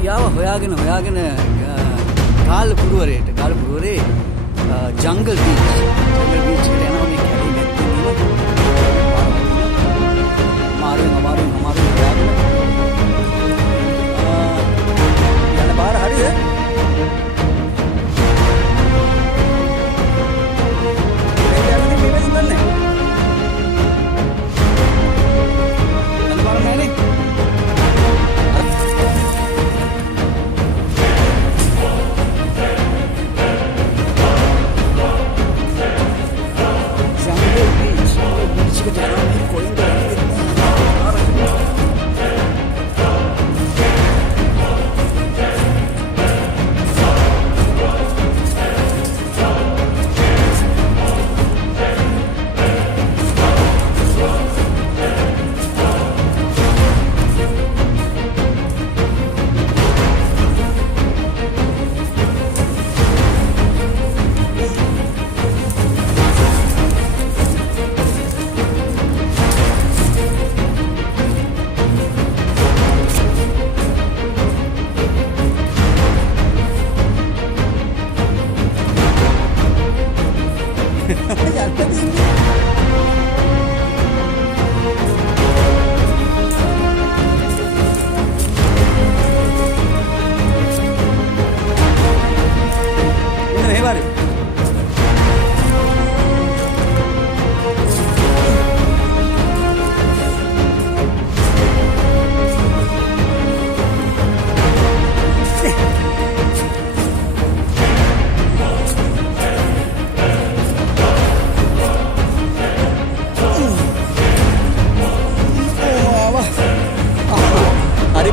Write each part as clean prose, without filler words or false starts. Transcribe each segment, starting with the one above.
අපි ආව හොයාගෙන කාල්පුරවරේට ජංගල් බීච් එකට යනවා මේ කැලේ නැත්තේ අමාරුවෙන් හොයාගෙන යන බාර හරියද?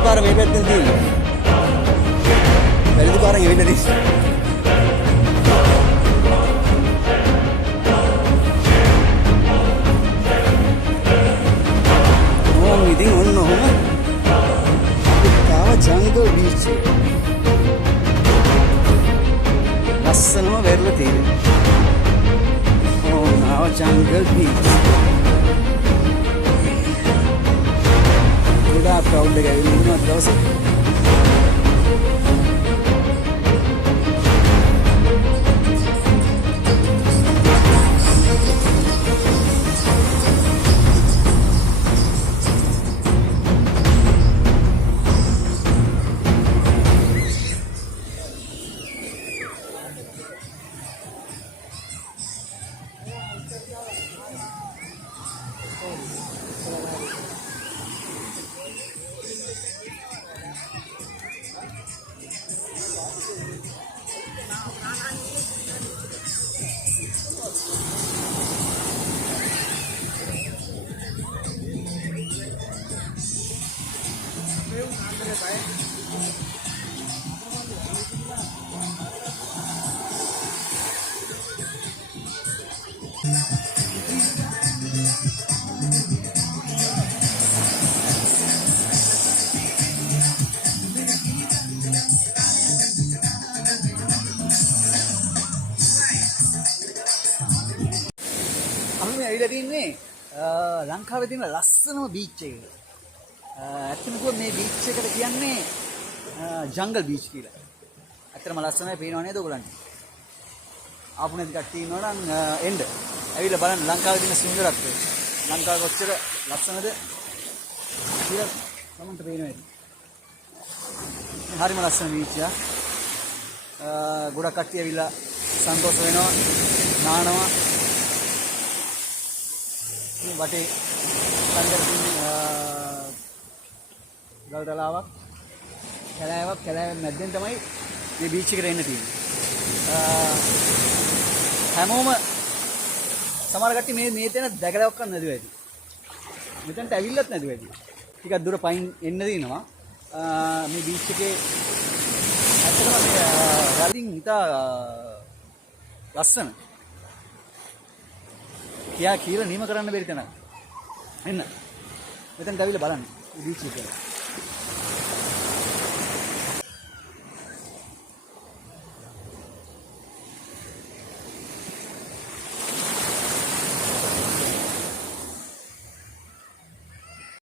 පාර මේ පැත්තෙන් තියෙන්නේ. වැරදි පාරෙන් එවිලා තියෙන්නේ. ඉතින් ඔන්න ඔහොම තාම ජංගල් බීච් එක. ලස්සනම වෙරළ තියෙනවා. ඕන ආව ජංගල් බීච්. ගොඩාක් ක්‍රවුඩ් එක ඇවිල්ලා ඉන්නවා දවසේ. අපි ඇවිල්ලා තින්නේ ලංකාවේ තියෙන ලස්සනම බීච් එකක. ඇත්තම කිව්වොත් මේ බීච් එකට කියන්නේ ජංගල් බීච් කියලා. ඇත්තටම ලස්සනයි පේනව නේද ඔයගොල්ලන්ට? ආපු නැති කට්ටිය ඉන්නවා නම් එන්න. ඇවිල්ලා බලන්න ලංකාවේ තියෙන සුන්දරත්වය. ලංකාව කොච්චර ලස්සනද කියලා තමන්ට පේනවා. හරිම ලස්සන බීච් එක. ගොඩක් කට්ටිය ඇවිල්ලා සන්තෝෂ වෙනවා, නානවා. වටේ කන්දර ගල් තලාවක් කැලෑවක් මැද්දෙන් තමයි මේ බීච් එකට එන්න තියෙන්නේ. හැමෝම සමහර කට්ටිය මේ තැන දැකලවත් නැතුව ඇති. මෙතනට ඇවිල්ලත් නැතුව ඇති. ටිකක් දුර පයින් එන්න දිනවා. මේ බීච් එකේ ඇත්තටම මේ රදින් හිතා ලස්සන. කියලා නිම කරන්න බැරි තැනක්. එන්න. මෙතනට ඇවිල්ලා බලන්න බීච් එක.